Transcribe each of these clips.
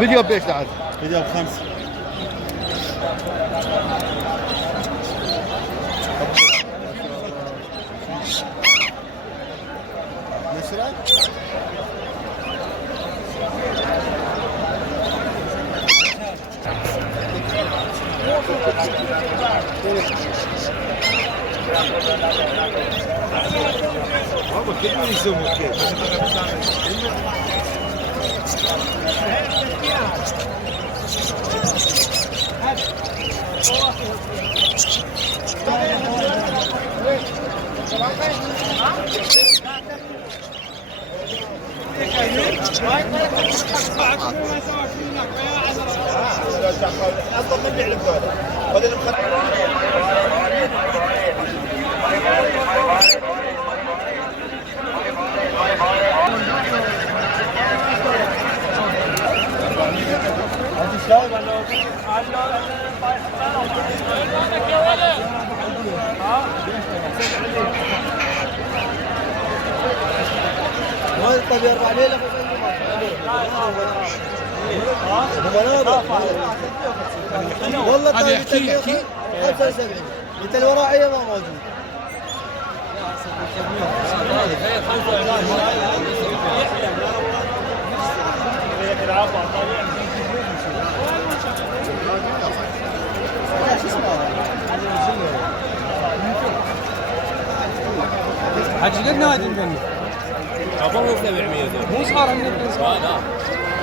فيديو بإيش بعد؟ فيديو ب5. نشرة والله كل من يسوون كيف طيب 4 ليلة والله طيب يحكي 75 انت اللي وراعي ما موجود. حاجة قد نادي منه أظن 700 مو صغار من لا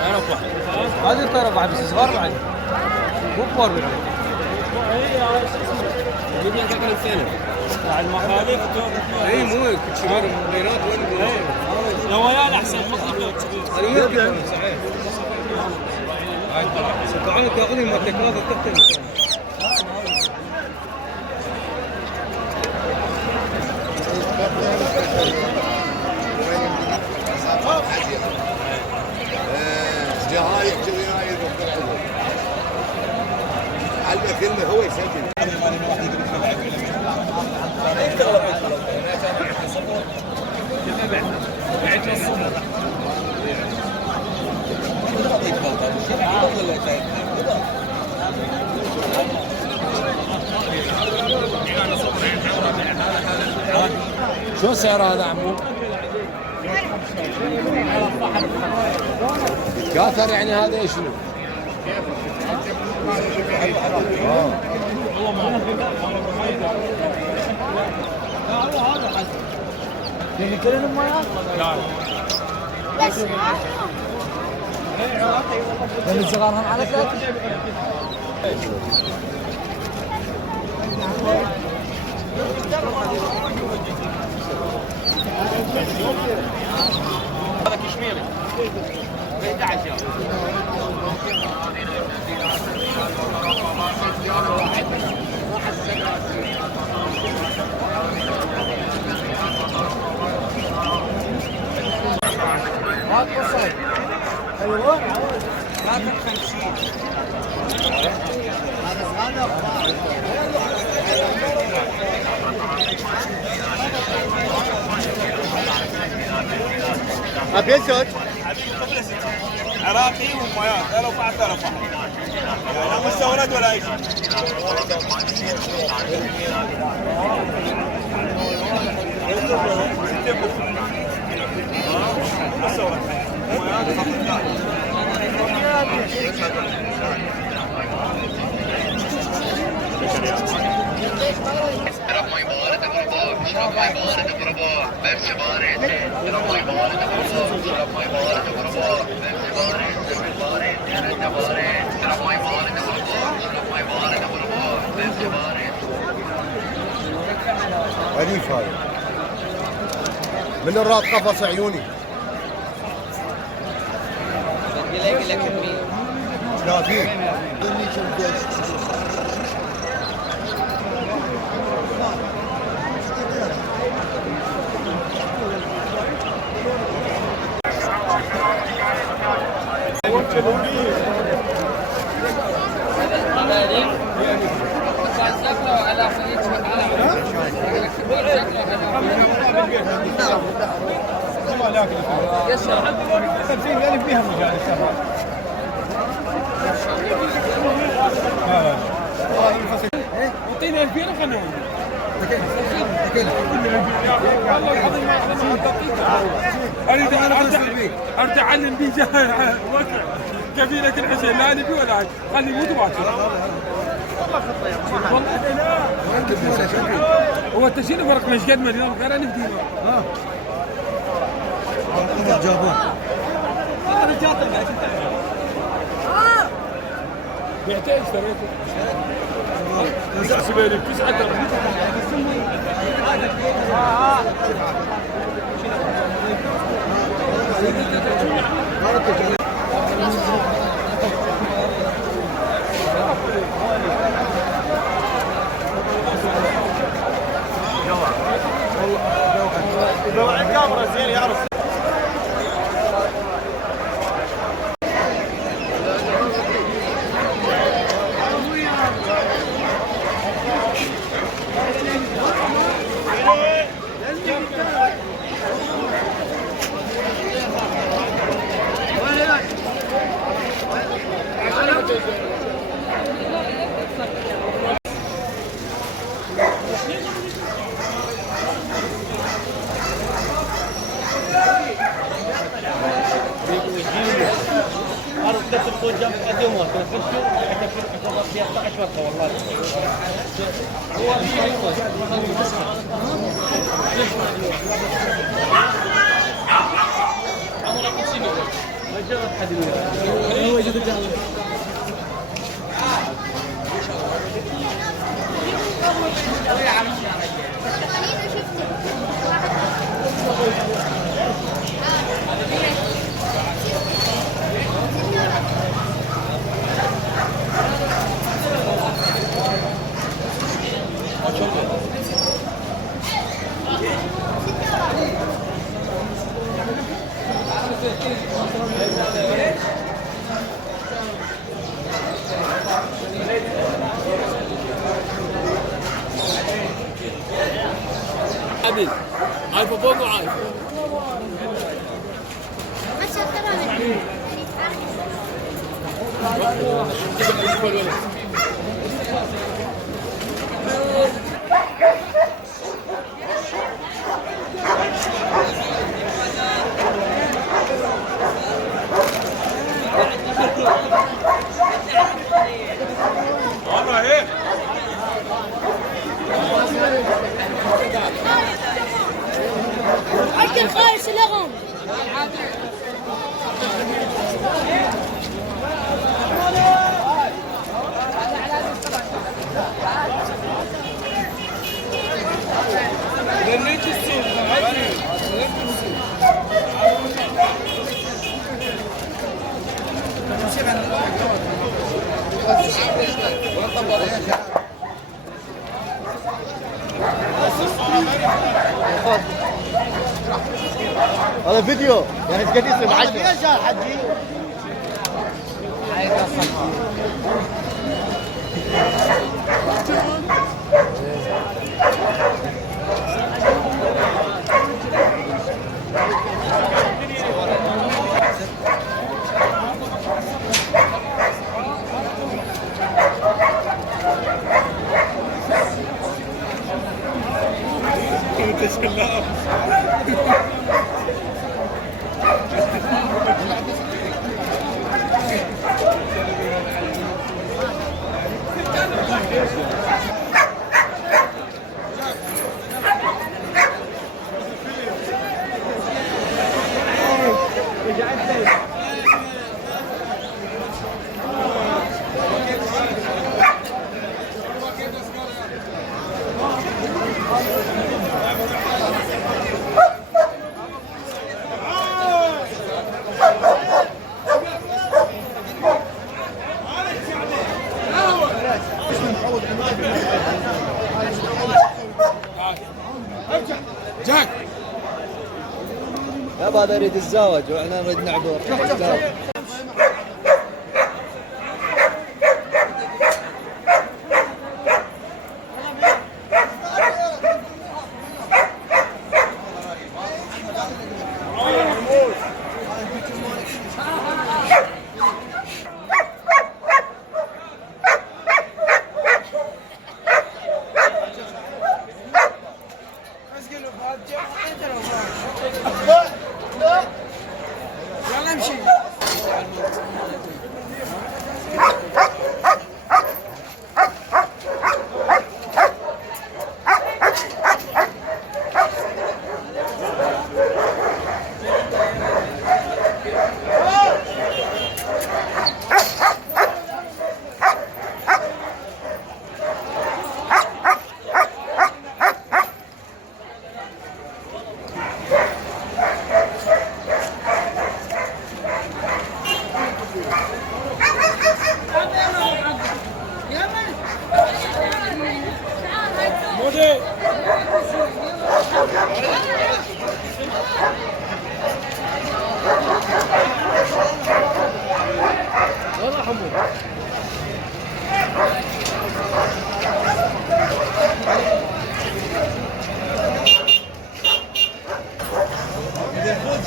أنا واحد هذه الطيارة بعد بس صغار بعد مو كبار بعد يجي سكن السنة بعد مخاليق اي مو كبار بينات وين نوايا احسن مخاليق انا صحيح تعال تاخذي ما تكراض تحت جهاية جوياية على كلمة هو يسجل شو سعر هذا عمو؟ كاثر يعني هذا ايش له؟ من صغارهم على ثلاثة هذا كشميري 11 يوم ايوه أبين زوج عراقي ومياه 4000 واحد يعني مستورد ولا اي شيء. اشرب مي بارد ابو رباب اشرب مي بارد ابو رباب بس بارد اشرب مي بارد ابو رباب اشرب مي بارد ابو رباب بس بارد انت بارد اشرب مي بارد ابو رباب اشرب مي بارد ابو رباب بس بارد أليف هاي من الراد قفص عيوني 30 50,000 فيها مجال الشباب. 2000 فينا خلنا اريد ارجع اعلم بيه وقع كفيله كل عشاء لا نبي ولا عاد خلي يموت باكر هو التشيل فرق مش قد مليون غير انا بدينا جابوه بعته اشتريته تسع سبيل 9 لو عند كاميرا زين يعرف تدخل جنب قديمه تخشوا حتى في 19 وقت والله هو عمره 50 ما جرب حد هو يجي بالجامعه عادل عارف فوق وعارف والله ايه أكل خايس لغم هذا فيديو يعني قد يصير حجي يا شال حجي هاي قصة جاك يابا هذا يريد يتزوج واحنا نريد نعبر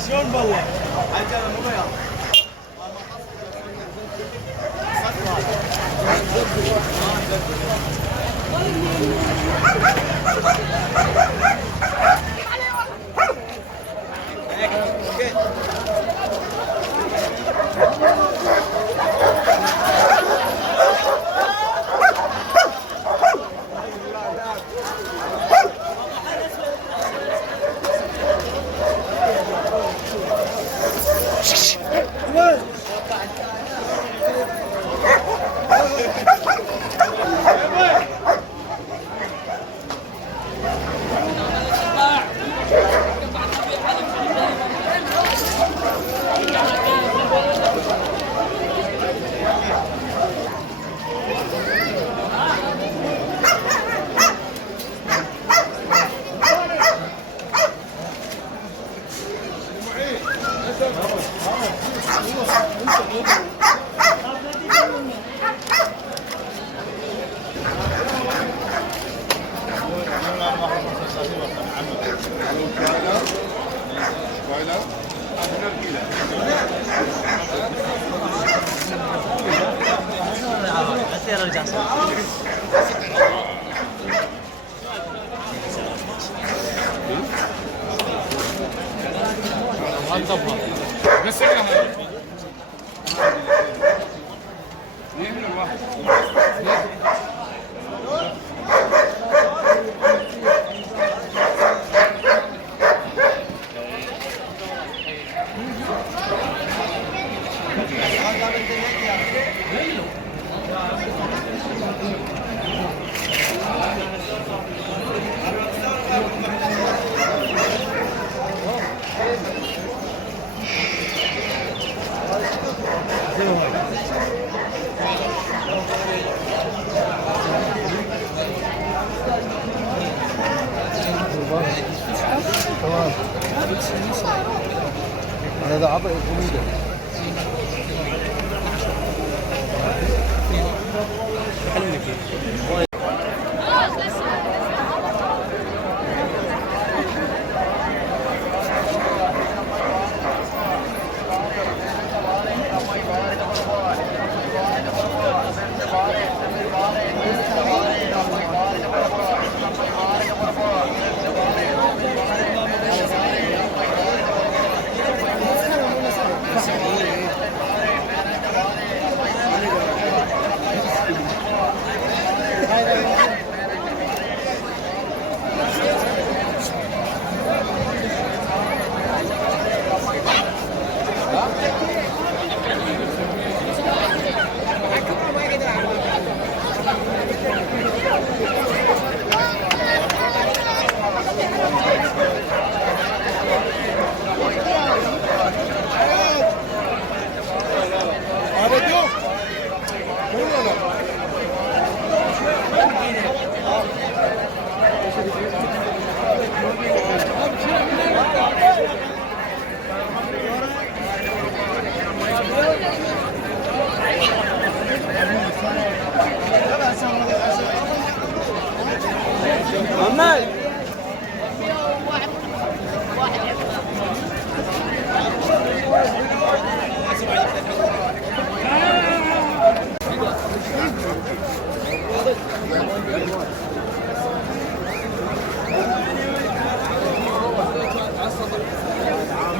شلون بالله؟ عجل مو بياض. بس هذا عطى جميلة.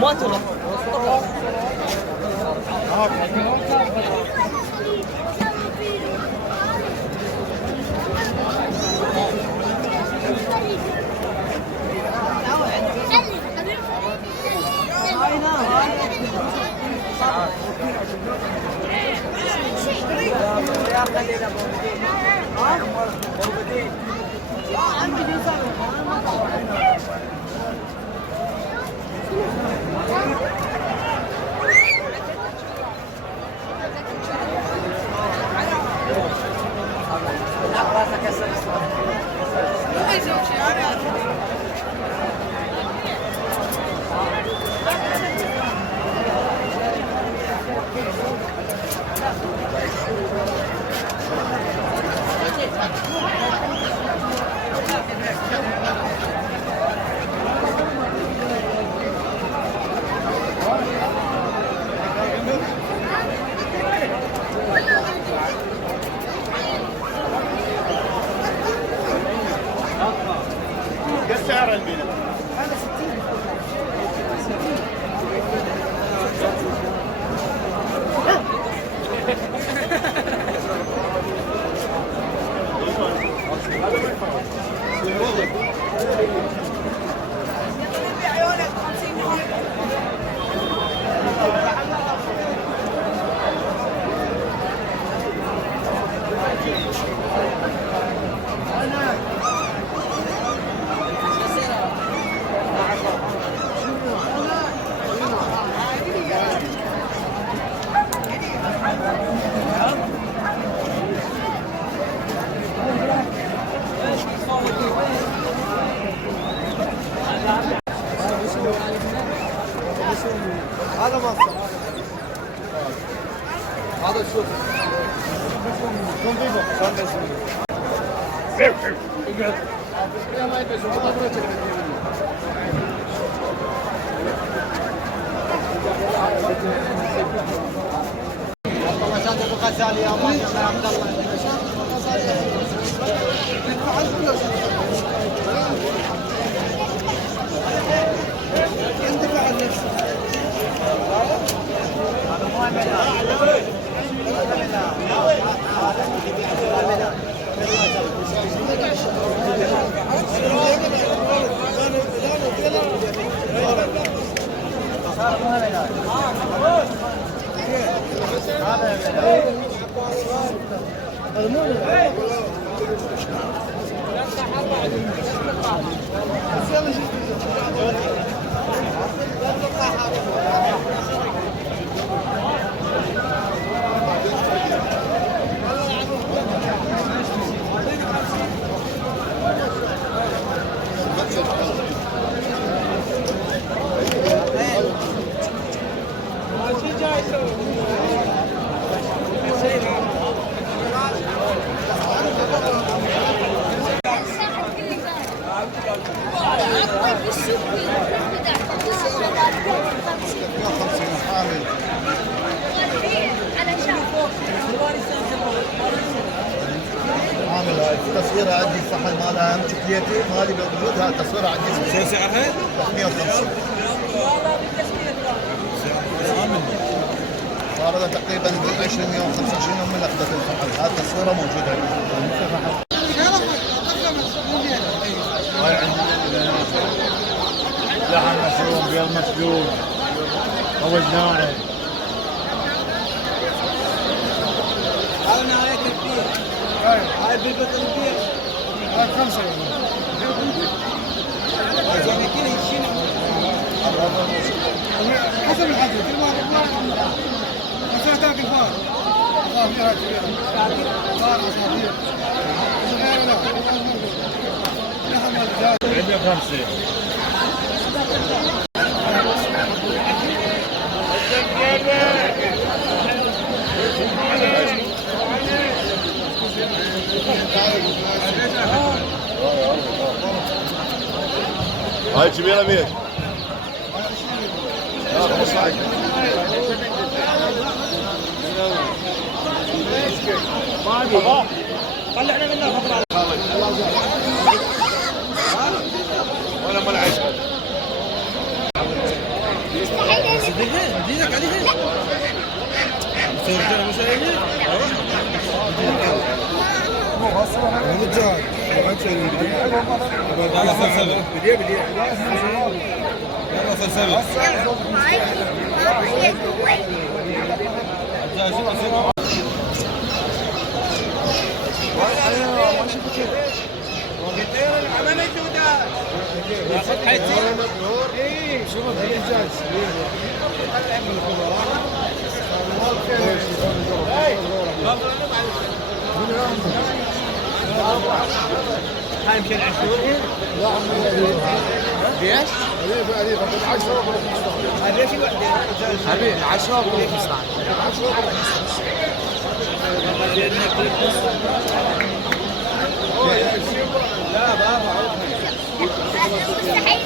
ما تروح Thank you. هذا مصر. هذا شوف. والله شاد ابو غزالي يا الله يا عبد الله. عامل هاي تصويرها عندي الصحن مالها هم شوكليتي مالي موجود. هاي تصويرها عندي. شو سعرها؟ 150. صار تقريبا 20 يوم 25 يوم من اخذت الفحل. هاي تصويرها موجوده هاي عندي لحم مفروم بيض مسلوق طول ناعم. هاي نهاية الكبير. هاي بالبطل الكبير. هاي 5 يعني كذا يشيل حسب الحجم. كل واحد بس تاكل فار. فار فيها كبيرة. فار عصافير. صغيرة لا. لحم الدجاج. عندي 5. هاي كبيرة 100. لا 15. طلعنا منها فقرة. وانا ما العيش. دينك عليه. الدجاج. يلا فلسفة. يلا فلسفة. هاي يمكن 20. لا ليش؟ هاي ليش الوحدة؟ حبيبي 10 و 15. لا بابا مستحيل.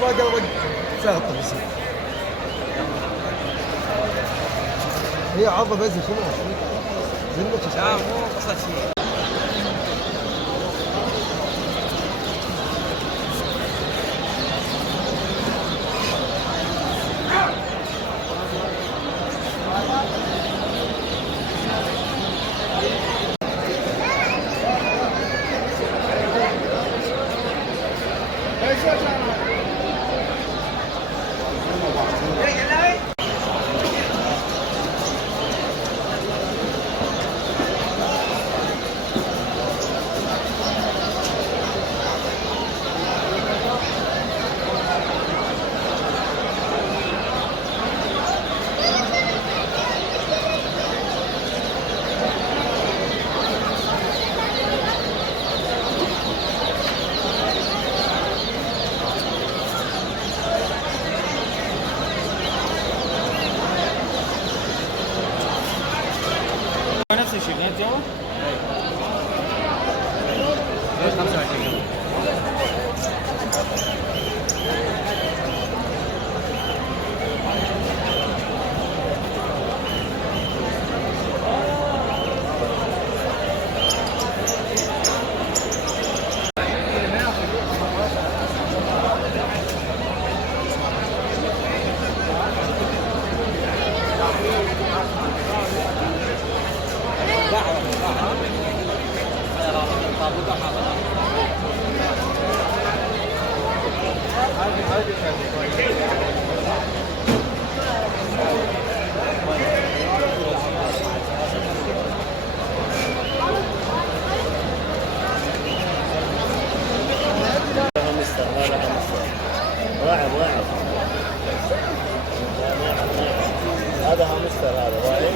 باقي قلبك ساقطه بس. هي عضه بس شنو؟ زلمه لا مو قصه شيء. نفس الشيء انت يوم؟ 25. هذا هامستر هذا واعي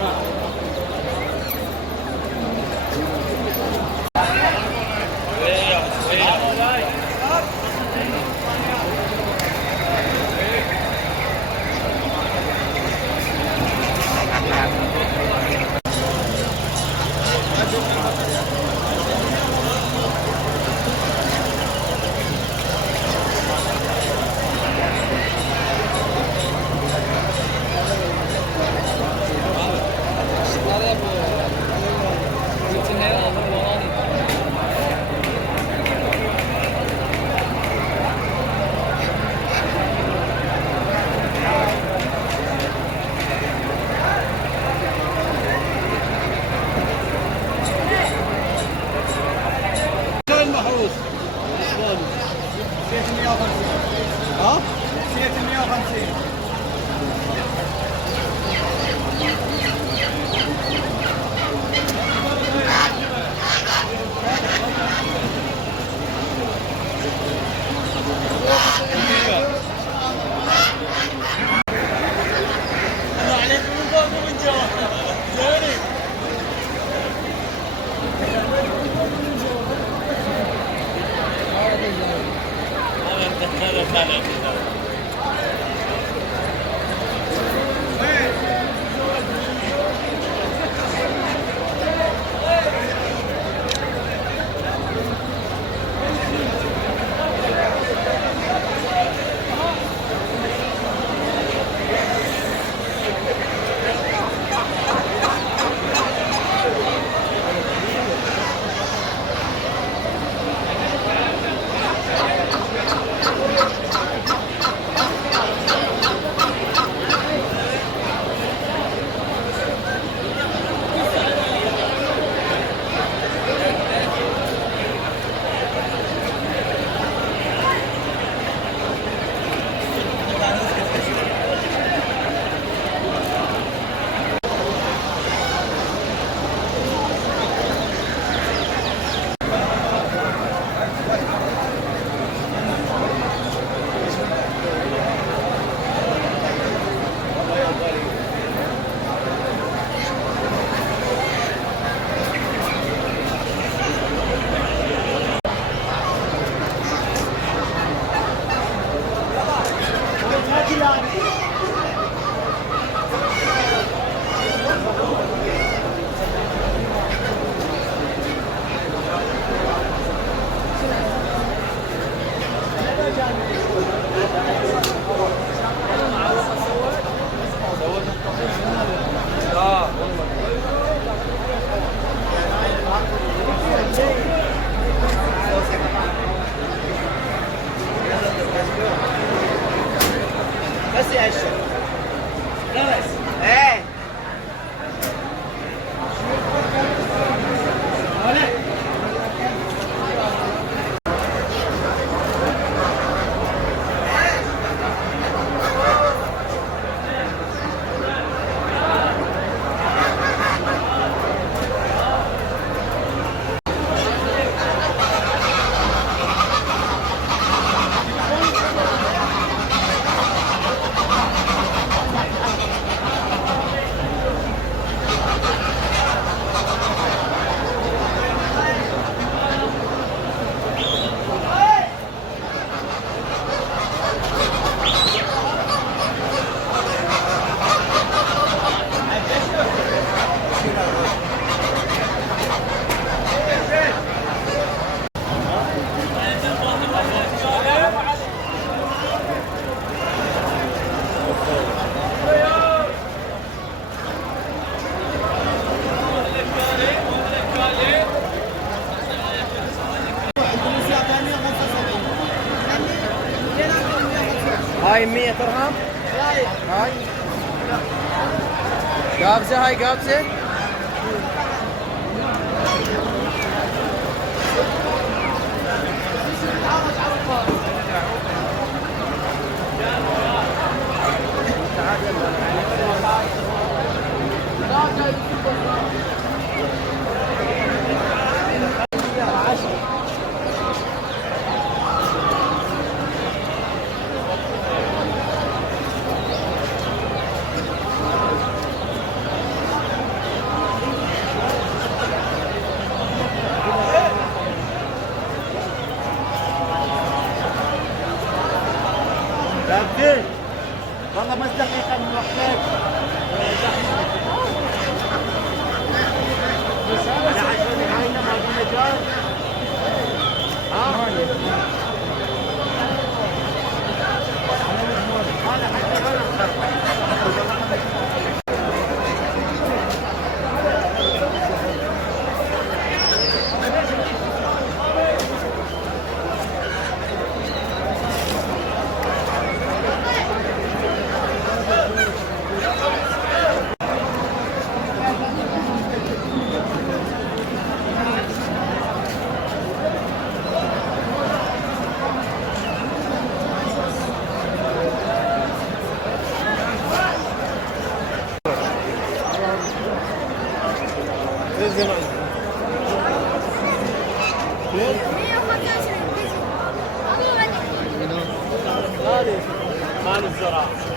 هاي 100 درهم. هاي قابزه، هاي قابزه. لكن والله ما دقيقة من وقتك. أنا عشان هاينا ما في مجال. أنا حتى أنا مال الزراعة.